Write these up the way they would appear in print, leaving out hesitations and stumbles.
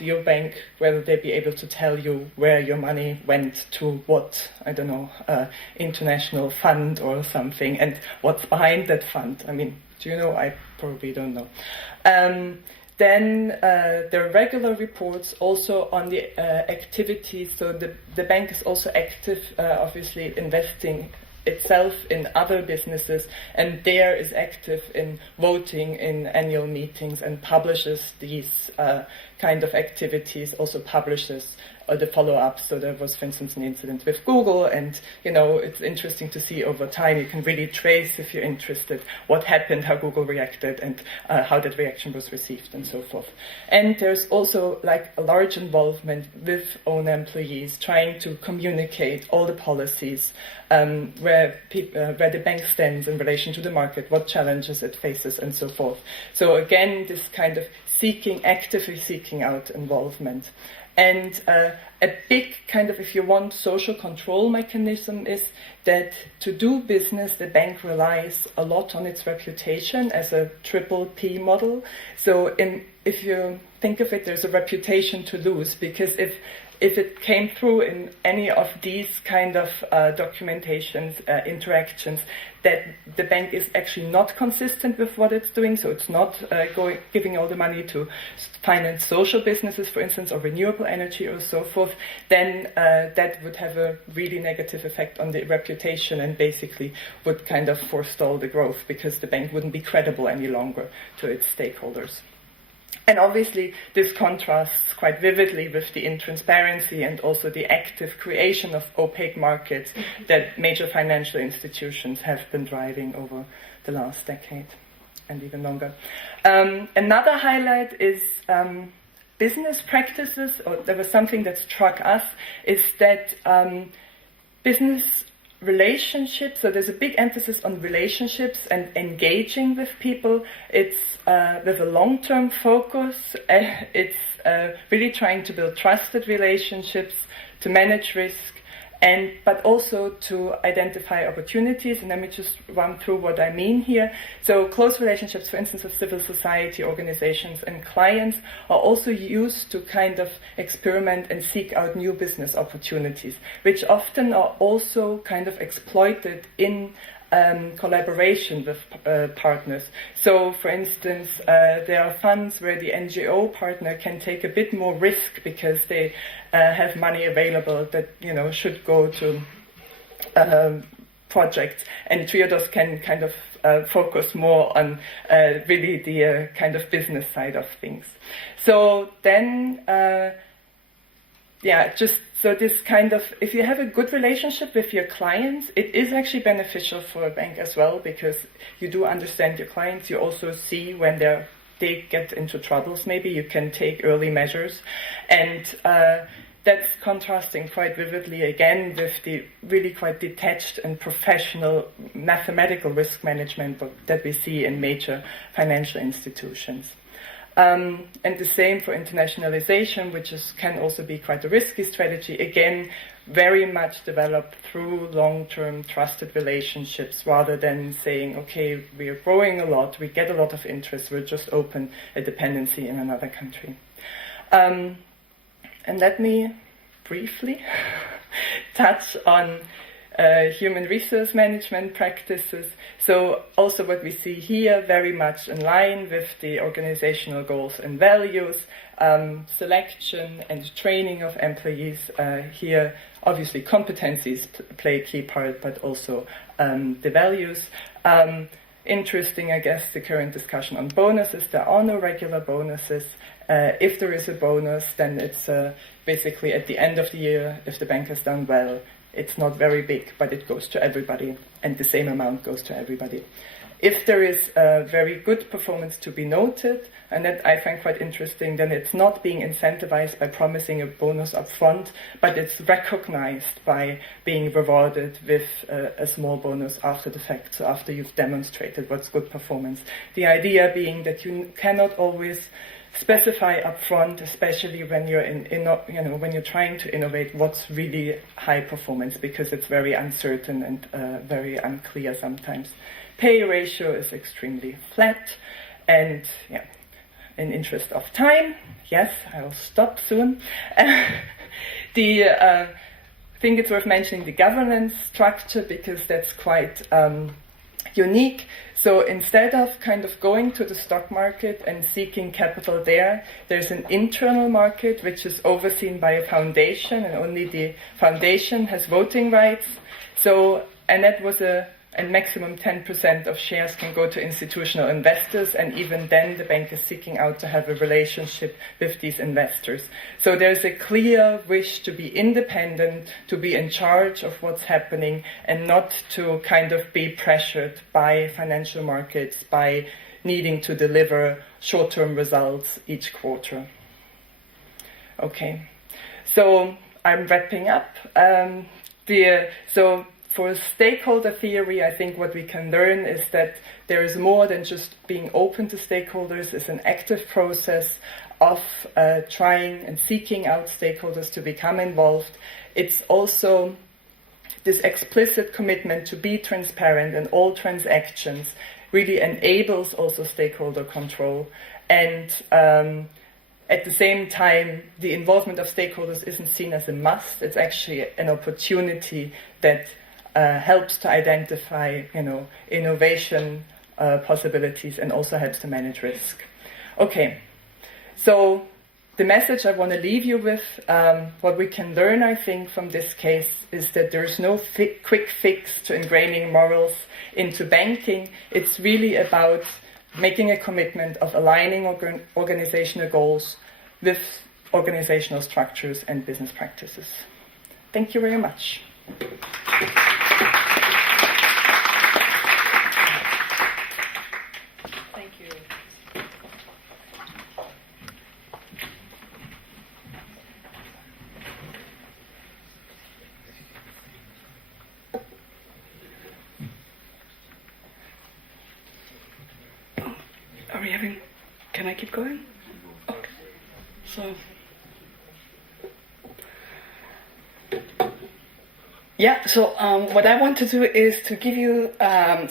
about your bank, whether they be able to tell you where your money went to what, I don't know, international fund or something, and what's behind that fund. I mean, do you know? I probably don't know. Then there are regular reports also on the activities. So the bank is also active, obviously investing itself in other businesses, and there is active in voting in annual meetings and publishes these kind of activities, also publishes the follow-up. So there was, for instance, an incident with Google, and it's interesting to see over time. You can really trace, if you're interested, what happened, how Google reacted, and how that reaction was received, and so forth. And there's also like a large involvement with own employees, trying to communicate all the policies, where the bank stands in relation to the market, what challenges it faces, and so forth. So again, this kind of actively seeking out involvement. And a big kind of, if you want, social control mechanism is that to do business, the bank relies a lot on its reputation as a triple P model. So if you think of it, there's a reputation to lose, because if it came through in any of these kind of documentations, interactions, that the bank is actually not consistent with what it's doing, so it's not giving all the money to finance social businesses, for instance, or renewable energy or so forth, then that would have a really negative effect on the reputation and basically would kind of forestall the growth, because the bank wouldn't be credible any longer to its stakeholders. And obviously, this contrasts quite vividly with the intransparency and also the active creation of opaque markets that major financial institutions have been driving over the last decade and even longer. Another highlight is business practices, or there was something that struck us, is that business relationships, so there's a big emphasis on relationships and engaging with people. It's with a long-term focus. It's really trying to build trusted relationships, to manage risk, but also to identify opportunities. And let me just run through what I mean here. So close relationships, for instance, with civil society organizations and clients, are also used to kind of experiment and seek out new business opportunities, which often are also kind of exploited in collaboration with partners. So, for instance, there are funds where the NGO partner can take a bit more risk because they have money available that should go to projects, and Triodos can kind of focus more on really the kind of business side of things. So then. So this kind of, if you have a good relationship with your clients, it is actually beneficial for a bank as well, because you do understand your clients. You also see when they get into troubles, maybe you can take early measures. And that's contrasting quite vividly again with the really quite detached and professional mathematical risk management that we see in major financial institutions. And the same for internationalization, which can also be quite a risky strategy. Again, very much developed through long-term trusted relationships, rather than saying, okay, we are growing a lot, we get a lot of interest, we'll just open a dependency in another country. And let me briefly touch on human resource management practices. So also what we see here, very much in line with the organizational goals and values, selection and training of employees. Here, obviously, competencies play a key part, but also the values. Interesting, I guess, the current discussion on bonuses. There are no regular bonuses. If there is a bonus, then it's basically at the end of the year, if the bank has done well. It's not very big, but it goes to everybody, and the same amount goes to everybody. If there is a very good performance to be noted, and that I find quite interesting, then it's not being incentivized by promising a bonus up front, but it's recognized by being rewarded with a small bonus after the fact, so after you've demonstrated what's good performance. The idea being that you cannot always specify upfront, especially when you're when you're trying to innovate, what's really high performance, because it's very uncertain and very unclear sometimes. Pay ratio is extremely flat, and in interest of time, yes, I will stop soon. I think it's worth mentioning the governance structure because that's quite unique. So instead of kind of going to the stock market and seeking capital there, there's an internal market which is overseen by a foundation, and only the foundation has voting rights. So, and that was and maximum 10% of shares can go to institutional investors, and even then the bank is seeking out to have a relationship with these investors. So there's a clear wish to be independent, to be in charge of what's happening, and not to kind of be pressured by financial markets, by needing to deliver short-term results each quarter. Okay, so I'm wrapping up. For stakeholder theory, I think what we can learn is that there is more than just being open to stakeholders. It's an active process of trying and seeking out stakeholders to become involved. It's also this explicit commitment to be transparent in all transactions really enables also stakeholder control. And at the same time, the involvement of stakeholders isn't seen as a must. It's actually an opportunity that helps to identify, innovation possibilities, and also helps to manage risk. Okay, so the message I want to leave you with, what we can learn, I think, from this case is that there's no quick fix to ingraining morals into banking. It's really about making a commitment of aligning organizational goals with organizational structures and business practices. Thank you very much. Thank you. Are we having... Can I keep going? Okay. So... Yeah, so what I want to do is to give you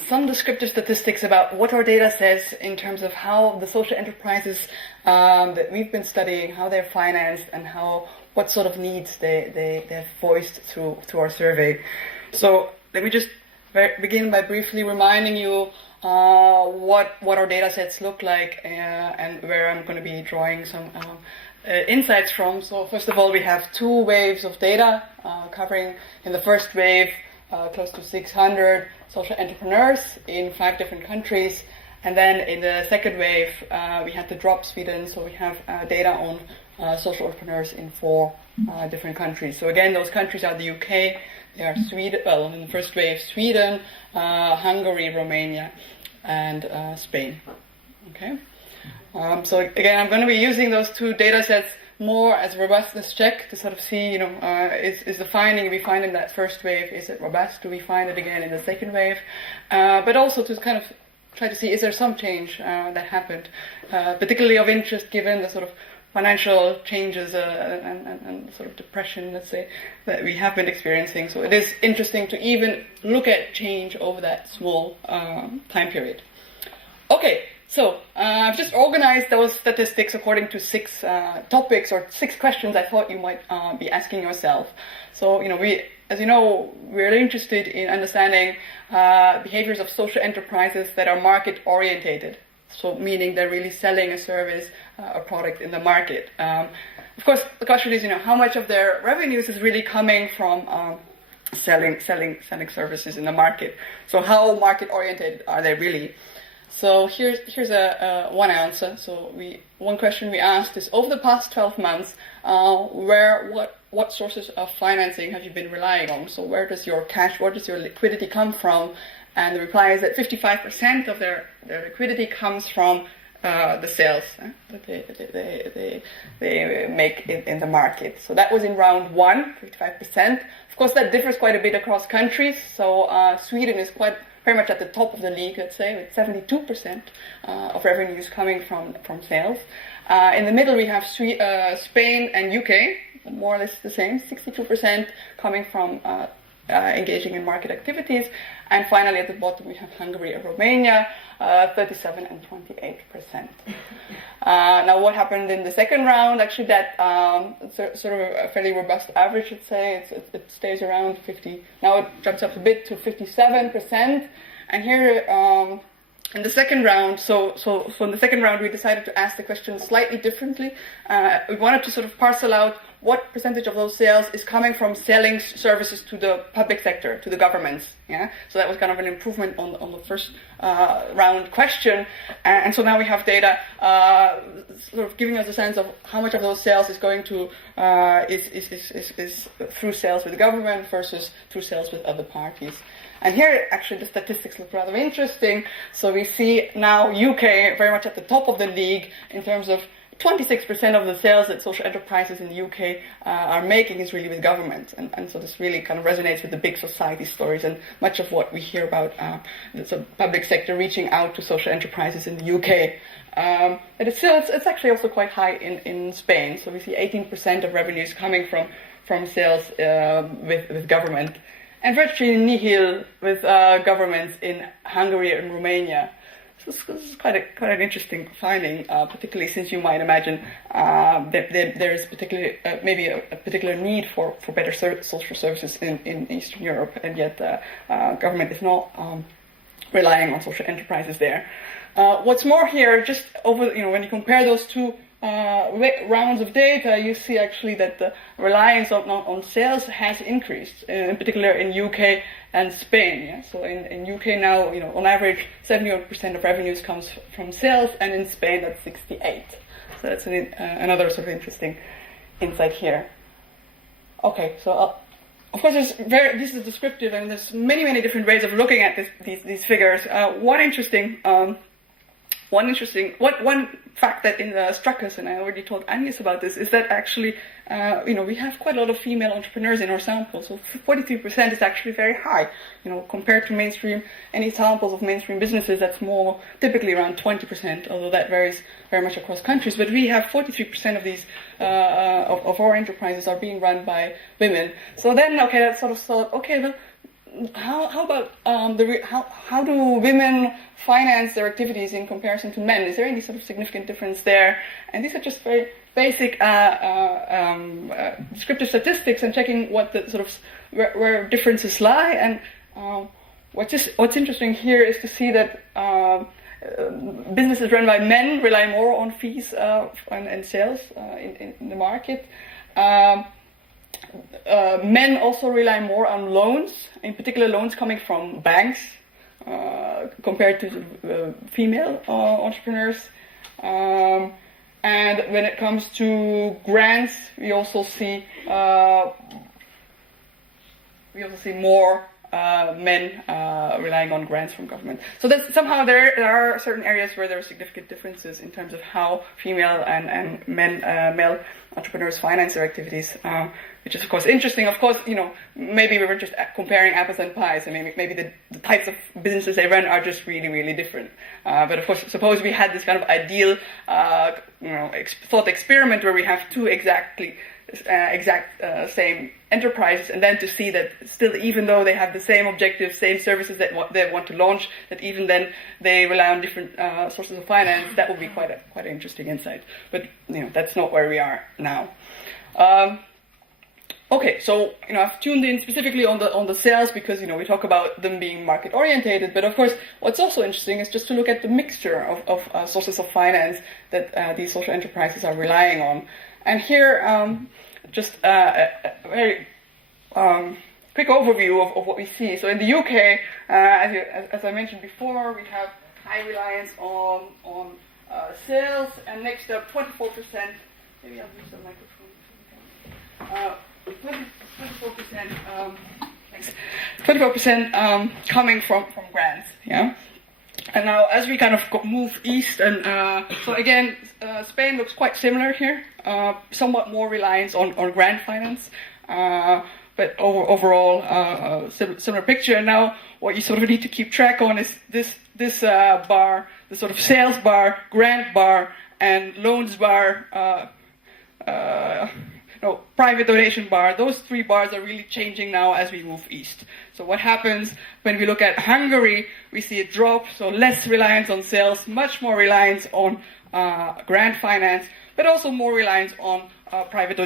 some descriptive statistics about what our data says in terms of how the social enterprises that we've been studying, how they're financed, and what sort of needs they've voiced through our survey. So let me just begin by briefly reminding you what our data sets look like and where I'm going to be drawing some insights from. So first of all, we have 2 waves of data covering in the first wave close to 600 social entrepreneurs in 5 different countries, and then in the second wave we had to drop Sweden, so we have data on social entrepreneurs in 4 different countries. So again, those countries are the UK, they are Sweden, well, in the first wave Sweden, Hungary, Romania, and Spain. Okay. So again, I'm going to be using those 2 data sets more as a robustness check to sort of see, is the finding we find in that first wave, is it robust? Do we find it again in the second wave? But also to kind of try to see, is there some change that happened, particularly of interest given the sort of financial changes and sort of depression, let's say, that we have been experiencing. So it is interesting to even look at change over that small time period. Okay. So, I've just organized those statistics according to 6 topics or 6 questions I thought you might be asking yourself. So, we're interested in understanding behaviors of social enterprises that are market-orientated. So, meaning they're really selling a service, a product in the market. Of course, the question is, how much of their revenues is really coming from selling services in the market. So, how market-oriented are they really? So here's one answer. So one question we asked is, over the past 12 months, what sources of financing have you been relying on? So where does your liquidity come from? And the reply is that 55% of their liquidity comes from the sales that they make in the market. So that was in round 1, 55%. Of course, that differs quite a bit across countries. So Sweden is very much at the top of the league, let's say, with 72% of revenues coming from sales. In the middle, we have Spain and UK, more or less the same, 62% coming from engaging in market activities. And finally, at the bottom, we have Hungary and Romania, 37 and 28%. Now, what happened in the second round? Actually, that sort of a fairly robust average, I'd say. It stays around 50. Now it jumps up a bit to 57%. And here, in the second round, so in the second round, we decided to ask the question slightly differently. We wanted to sort of parcel out what percentage of those sales is coming from selling services to the public sector, to the governments. Yeah, so that was kind of an improvement on the first round question, and so now we have data sort of giving us a sense of how much of those sales is going to is through sales with the government versus through sales with other parties. And here, actually, the statistics look rather interesting. So we see now UK very much at the top of the league in terms of 26% of the sales that social enterprises in the UK are making is really with government. And so this really kind of resonates with the big society stories and much of what we hear about the public sector reaching out to social enterprises in the UK. But it's actually also quite high in Spain. So we see 18% of revenues coming from sales with government. And virtually nihil with governments in Hungary and Romania. So this is quite an interesting finding, particularly since you might imagine that there is particularly maybe a particular need for better social services in Eastern Europe, and yet government is not relying on social enterprises there. What's more here, just over when you compare those two rounds of data, you see actually that the reliance on sales has increased, in particular in UK and Spain. Yeah? So in UK now, on average, 71% of revenues comes from sales, and in Spain that's 68%. So that's another sort of interesting insight here. Okay, so of course this is descriptive, and there's many different ways of looking at these figures. One fact that struck us, and I already told Agnes about this, is that actually, we have quite a lot of female entrepreneurs in our sample. So 43% is actually very high. Compared to mainstream, any samples of mainstream businesses, that's more typically around 20%, although that varies very much across countries. But we have 43% of these of our enterprises are being run by women. So then, that sort of thought, well, how about how do women finance their activities in comparison to men? Is there any sort of significant difference there? And these are just very basic descriptive statistics and checking what the sort of where differences lie. And what's interesting here is to see that businesses run by men rely more on fees and sales in the market. Men also rely more on loans, in particular loans coming from banks, compared to female entrepreneurs. And when it comes to grants, we also see more men relying on grants from government. So that's somehow there are certain areas where there are significant differences in terms of how female and male entrepreneurs finance their activities, which is of course interesting. Of course, maybe we were just comparing apples and pies, and maybe the types of businesses they run are just really different. But of course, suppose we had this kind of ideal, thought experiment where we have two exact same enterprises, and then to see that still, even though they have the same objectives, same services that they want to launch, that even then they rely on different sources of finance, that would be quite an interesting insight. But that's not where we are now. Okay, so I've tuned in specifically on the sales because we talk about them being market orientated, but of course what's also interesting is just to look at the mixture of sources of finance that these social enterprises are relying on. And here, just a very quick overview of what we see. So in the UK, as I mentioned before, we have high reliance on sales, and next up 24%. Maybe I'll use the microphone. 24% coming from grants. Yeah. And now, as we kind of move east, and so again, Spain looks quite similar here. Somewhat more reliance on grant finance, but overall similar picture. And now, what you sort of need to keep track on is this bar, the sort of sales bar, grant bar, and loans bar. private donation bar. Those three bars are really changing now as we move east. So what happens when we look at Hungary, we see a drop, so less reliance on sales, much more reliance on grant finance, but also more reliance on private donation.